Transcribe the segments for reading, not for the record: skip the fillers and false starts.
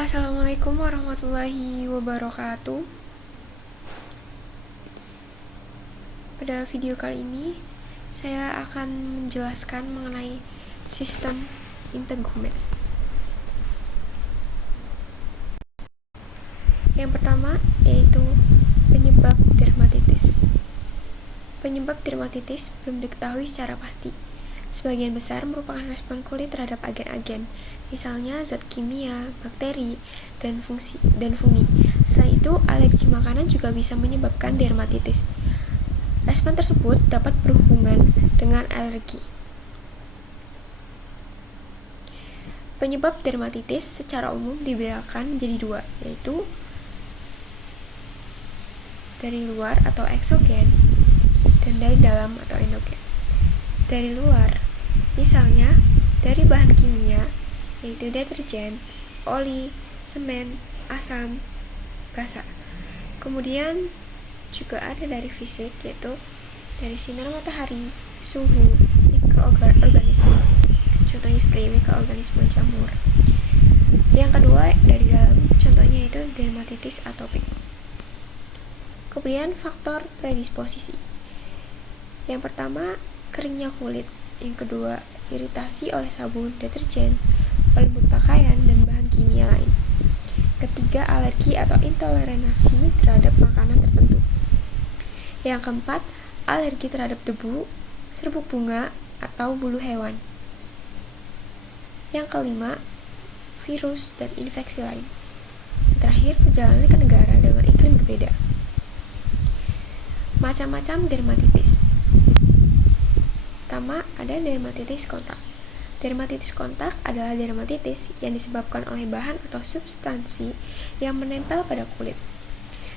Assalamualaikum warahmatullahi wabarakatuh. Pada video kali ini, saya akan menjelaskan mengenai sistem integumen. Yang pertama yaitu penyebab dermatitis. Penyebab dermatitis belum diketahui secara pasti. Sebagian besar merupakan respon kulit terhadap agen-agen, misalnya zat kimia, bakteri, dan fungi. Selain itu, alergi makanan juga bisa menyebabkan dermatitis. Respon tersebut dapat berhubungan dengan alergi. Penyebab dermatitis secara umum dibedakan menjadi dua, yaitu dari luar atau eksogen dan dari dalam atau endogen. Dari luar, misalnya dari bahan kimia, yaitu deterjen, oli, semen, asam, basa. Kemudian juga ada dari fisik, yaitu dari sinar matahari, suhu, mikroorganisme, contohnya seperti mikroorganisme jamur. Yang kedua dari dalam, contohnya yaitu dermatitis atopik. Kemudian faktor predisposisi. Yang pertama, keringnya kulit. Yang kedua, iritasi oleh sabun, deterjen, pelembut pakaian, dan bahan kimia lain. Ketiga, alergi atau intoleransi terhadap makanan tertentu. Yang keempat, alergi terhadap debu, serbuk bunga, atau bulu hewan. Yang kelima, virus dan infeksi lain. Yang terakhir, perjalanan ke negara dengan iklim berbeda. Macam-macam dermatitis. Pertama, ada dermatitis kontak. Dermatitis kontak adalah dermatitis yang disebabkan oleh bahan atau substansi yang menempel pada kulit.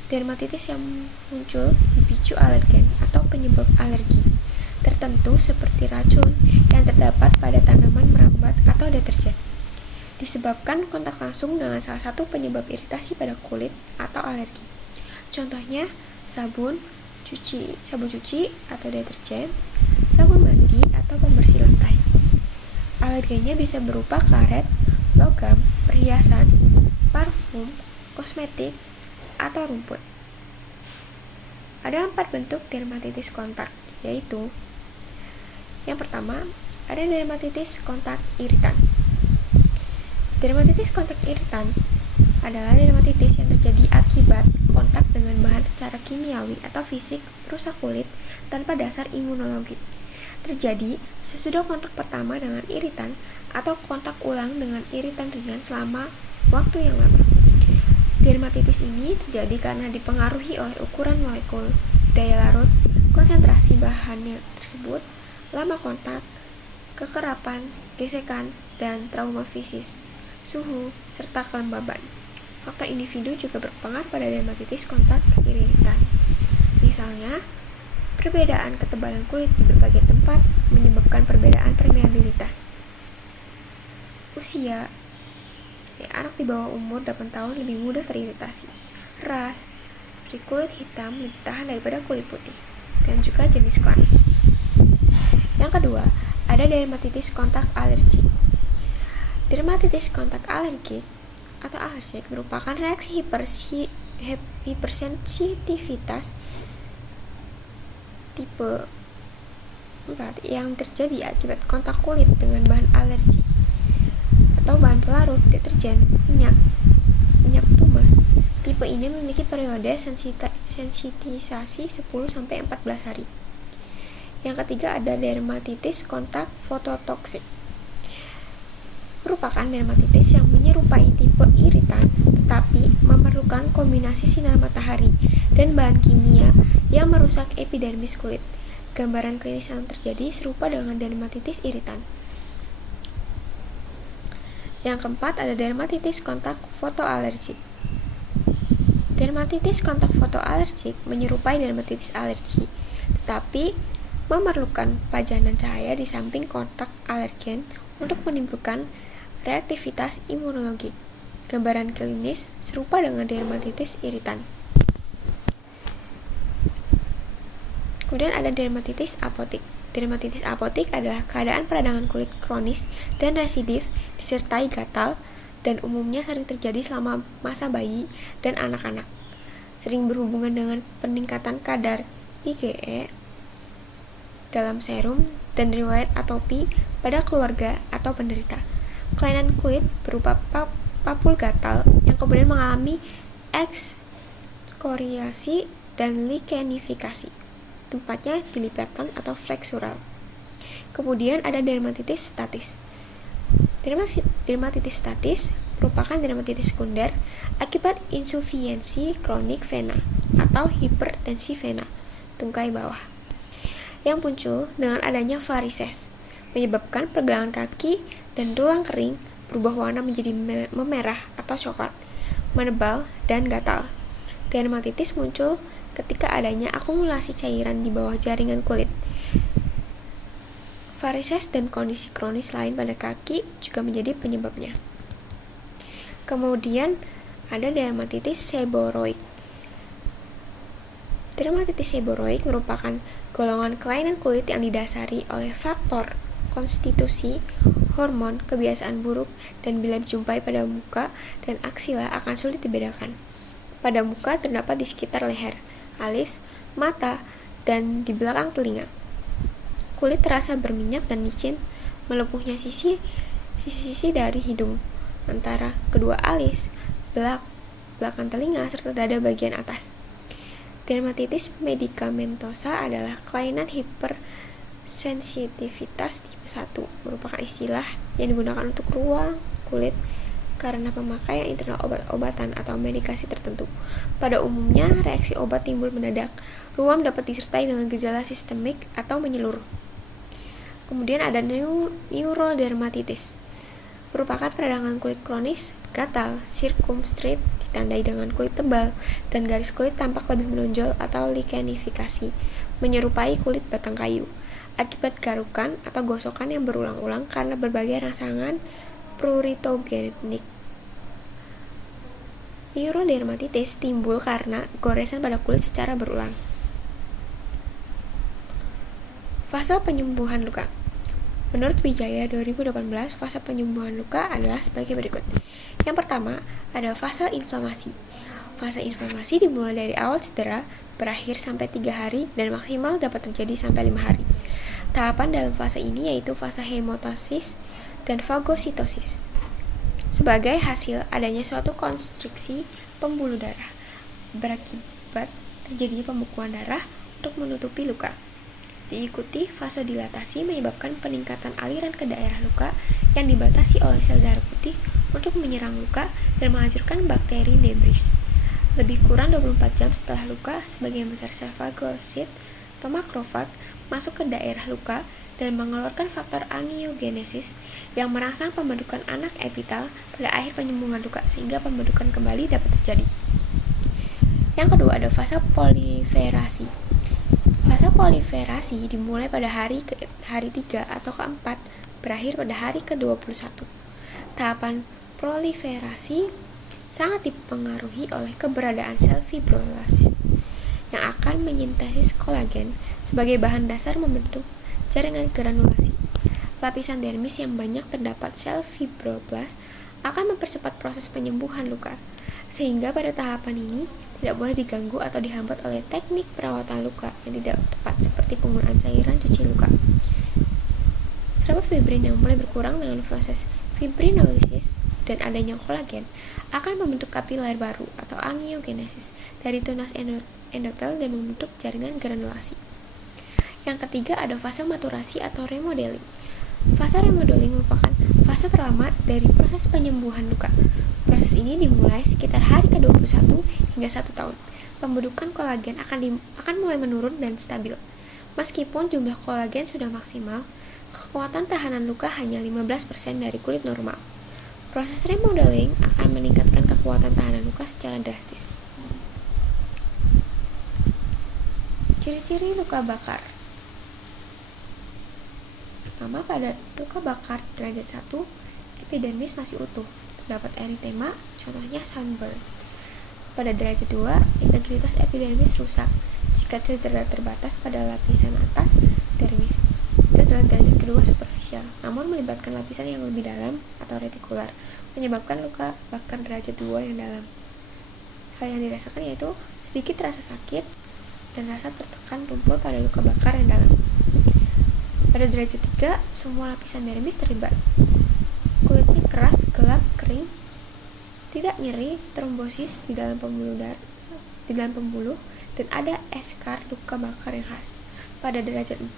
Dermatitis yang muncul dipicu alergen atau penyebab alergi tertentu seperti racun yang terdapat pada tanaman merambat atau deterjen. Disebabkan kontak langsung dengan salah satu penyebab iritasi pada kulit atau alergi. Contohnya sabun cuci atau deterjen, sabun mandi atau pembersih lantai. Alergennya bisa berupa karet, logam, perhiasan, parfum, kosmetik, atau rumput. Ada 4 bentuk dermatitis kontak, yaitu yang pertama, ada dermatitis kontak iritan. Dermatitis kontak iritan adalah dermatitis yang terjadi akibat kontak dengan bahan secara kimiawi atau fisik merusak kulit tanpa dasar imunologi. Terjadi sesudah kontak pertama dengan iritan atau kontak ulang dengan iritan ringan selama waktu yang lama. Dermatitis ini terjadi karena dipengaruhi oleh ukuran molekul, daya larut, konsentrasi bahannya tersebut, lama kontak, kekerapan, gesekan, dan trauma fisik, suhu, serta kelembaban. Faktor individu juga berpengaruh pada dermatitis kontak iritan. Misalnya, perbedaan ketebalan kulit di berbagai tempat menyebabkan perbedaan permeabilitas. Usia, anak di bawah umur 8 tahun lebih mudah teriritasi. Ras, kulit hitam lebih tahan daripada kulit putih. Dan juga jenis kelamin. Yang kedua, ada dermatitis kontak alergik. Dermatitis kontak alergik atau alergik merupakan reaksi hipersensitivitas tipe 4 yang terjadi akibat kontak kulit dengan bahan alergi atau bahan pelarut, deterjen, minyak tumas. Tipe ini memiliki periode sensitisasi 10-14 hari. Yang ketiga ada dermatitis kontak fototoksik. Merupakan dermatitis yang menyerupai tipe iritan tetapi memerlukan kombinasi sinar matahari dan bahan kimia yang merusak epidermis kulit. Gambaran klinis yang terjadi serupa dengan dermatitis iritan. Yang keempat ada dermatitis kontak fotoalergik. Dermatitis kontak fotoalergik menyerupai dermatitis alergi tetapi memerlukan pajanan cahaya di samping kontak alergen untuk menimbulkan reaktivitas imunologi. Gambaran klinis serupa dengan dermatitis iritan. Kemudian ada dermatitis apotik. Dermatitis apotik adalah keadaan peradangan kulit kronis dan residif disertai gatal, dan umumnya sering terjadi selama masa bayi dan anak-anak. Sering berhubungan dengan peningkatan kadar IgE dalam serum dan riwayat atopi pada keluarga atau penderita. Kelainan kulit berupa papul gatal yang kemudian mengalami ekskoriasi dan likenifikasi, tempatnya di lipatan atau fleksural. Kemudian ada dermatitis statis. Dermatitis statis merupakan dermatitis sekunder akibat insufiensi kronik vena atau hipertensi vena, tungkai bawah, yang muncul dengan adanya varises, menyebabkan pergelangan kaki dan tulang kering berubah warna menjadi memerah atau coklat, menebal, dan gatal. Dermatitis muncul ketika adanya akumulasi cairan di bawah jaringan kulit. Varises dan kondisi kronis lain pada kaki juga menjadi penyebabnya. Kemudian ada dermatitis seboroik. Dermatitis seboroik merupakan golongan kelainan kulit yang didasari oleh faktor konstitusi, hormon, kebiasaan buruk, dan bila dijumpai pada muka dan aksila akan sulit dibedakan. Pada muka terdapat di sekitar leher, alis, mata, dan di belakang telinga. Kulit terasa berminyak dan licin, melepuhnya sisi-sisi dari hidung, antara kedua alis, belakang telinga, serta dada bagian atas. Dermatitis medikamentosa adalah kelainan hipersensitivitas tipe 1, merupakan istilah yang digunakan untuk ruang kulit karena pemakaian internal obat-obatan atau medikasi tertentu. Pada umumnya, reaksi obat timbul mendadak. Ruam dapat disertai dengan gejala sistemik atau menyeluruh. Kemudian ada neurodermatitis, merupakan peradangan kulit kronis, gatal, circumstrip, ditandai dengan kulit tebal, dan garis kulit tampak lebih menonjol atau likenifikasi, menyerupai kulit batang kayu, akibat garukan atau gosokan yang berulang-ulang karena berbagai rangsangan pruritogenik. Neurodermatitis timbul karena goresan pada kulit secara berulang. Fase penyembuhan luka. Menurut Wijaya 2018, fase penyembuhan luka adalah sebagai berikut. Yang pertama, ada fase inflamasi. Fase inflamasi dimulai dari awal cedera, berakhir sampai 3 hari, dan maksimal dapat terjadi sampai 5 hari. Tahapan dalam fase ini yaitu fase hemotosis dan fagositosis. Sebagai hasil adanya suatu konstriksi pembuluh darah, berakibat terjadinya pembekuan darah untuk menutupi luka. Diikuti vasodilatasi menyebabkan peningkatan aliran ke daerah luka yang dibatasi oleh sel darah putih untuk menyerang luka dan menghancurkan bakteri debris. Lebih kurang 24 jam setelah luka, sebagian besar sel fagosit atau makrofag masuk ke daerah luka dan mengeluarkan faktor angiogenesis yang merangsang pembentukan anak epitel pada akhir penyembuhan luka sehingga pembentukan kembali dapat terjadi. Yang kedua ada fase proliferasi. Fase proliferasi dimulai pada hari 3 atau ke-4, berakhir pada hari ke-21. Tahapan proliferasi sangat dipengaruhi oleh keberadaan sel fibrosis yang akan menyintesis kolagen sebagai bahan dasar membentuk jaringan granulasi. Lapisan dermis yang banyak terdapat sel fibroblast akan mempercepat proses penyembuhan luka, sehingga pada tahapan ini tidak boleh diganggu atau dihambat oleh teknik perawatan luka yang tidak tepat seperti penggunaan cairan cuci luka. Serabut fibrin yang mulai berkurang dengan proses fibrinolisis dan adanya kolagen akan membentuk kapiler baru atau angiogenesis dari tunas endotel dan membentuk jaringan granulasi. Yang ketiga ada fase maturasi atau remodeling. Fase remodeling merupakan fase terlama dari proses penyembuhan luka. Proses ini dimulai sekitar hari ke-21 hingga 1 tahun. Pembentukan kolagen akan mulai menurun dan stabil. Meskipun jumlah kolagen sudah maksimal, kekuatan tahanan luka hanya 15% dari kulit normal. Proses remodeling akan meningkatkan kekuatan tahanan luka secara drastis. Ciri-ciri luka bakar. Pertama, pada luka bakar derajat 1, epidermis masih utuh, terdapat eritema, contohnya sunburn. Pada derajat 2, integritas epidermis rusak jika cedera terbatas pada lapisan atas dermis. Dan adalah derajat kedua superficial, namun melibatkan lapisan yang lebih dalam atau retikular, menyebabkan luka bakar derajat 2 yang dalam. Hal yang dirasakan yaitu sedikit rasa sakit dan rasa tertekan tumpul pada luka bakar yang dalam. Pada derajat 3, semua lapisan dermis terlibat. Kulitnya keras, gelap, kering, tidak nyeri, trombosis di dalam pembuluh dan ada eskar luka bakar yang khas. Pada derajat 4,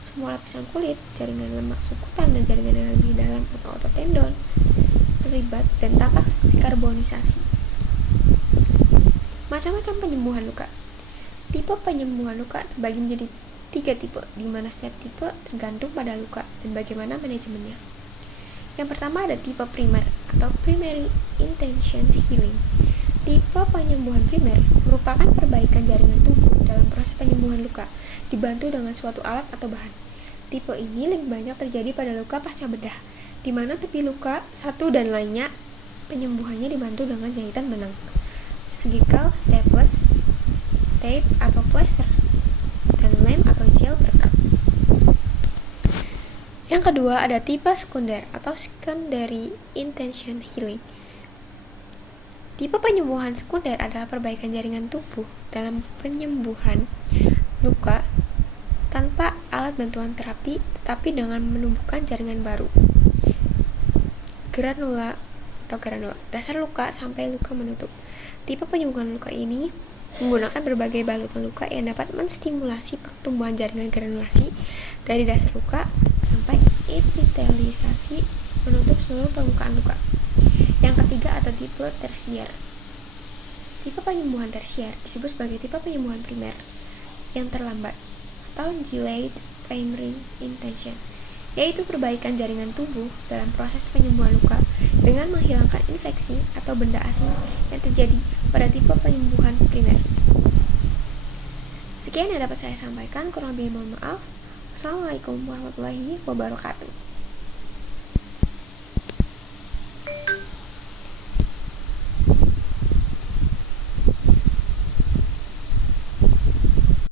semua lapisan kulit, jaringan lemak subkutan dan jaringan yang lebih dalam atau otot tendon terlibat dan tampak seperti karbonisasi. Macam-macam penyembuhan luka. Tipe penyembuhan luka terbagi menjadi 3 tipe, di mana setiap tipe tergantung pada luka dan bagaimana manajemennya. Yang pertama ada tipe primer atau primary intention healing. Tipe penyembuhan primer merupakan perbaikan jaringan tubuh dalam proses penyembuhan luka, dibantu dengan suatu alat atau bahan. Tipe ini lebih banyak terjadi pada luka pasca bedah, di mana tepi luka satu dan lainnya penyembuhannya dibantu dengan jahitan benang, surgical staples, tape atau plaster, dan lem atau gel perekat. Yang kedua ada tipe sekunder atau secondary intention healing. Tipe penyembuhan sekunder adalah perbaikan jaringan tubuh dalam penyembuhan luka tanpa alat bantuan terapi, tetapi dengan menumbuhkan jaringan baru. Granula atau granula, dasar luka sampai luka menutup. Tipe penyembuhan luka ini menggunakan berbagai balutan luka yang dapat menstimulasi pertumbuhan jaringan granulasi dari dasar luka sampai epitelisasi menutup seluruh permukaan luka. Yang ketiga ada tipe tersier. Tipe penyembuhan tersier disebut sebagai tipe penyembuhan primer yang terlambat atau delayed primary intention, yaitu perbaikan jaringan tubuh dalam proses penyembuhan luka dengan menghilangkan infeksi atau benda asing yang terjadi pada tipe penyembuhan primer. Sekian yang dapat saya sampaikan, kurang lebih mohon maaf. Wassalamualaikum warahmatullahi wabarakatuh.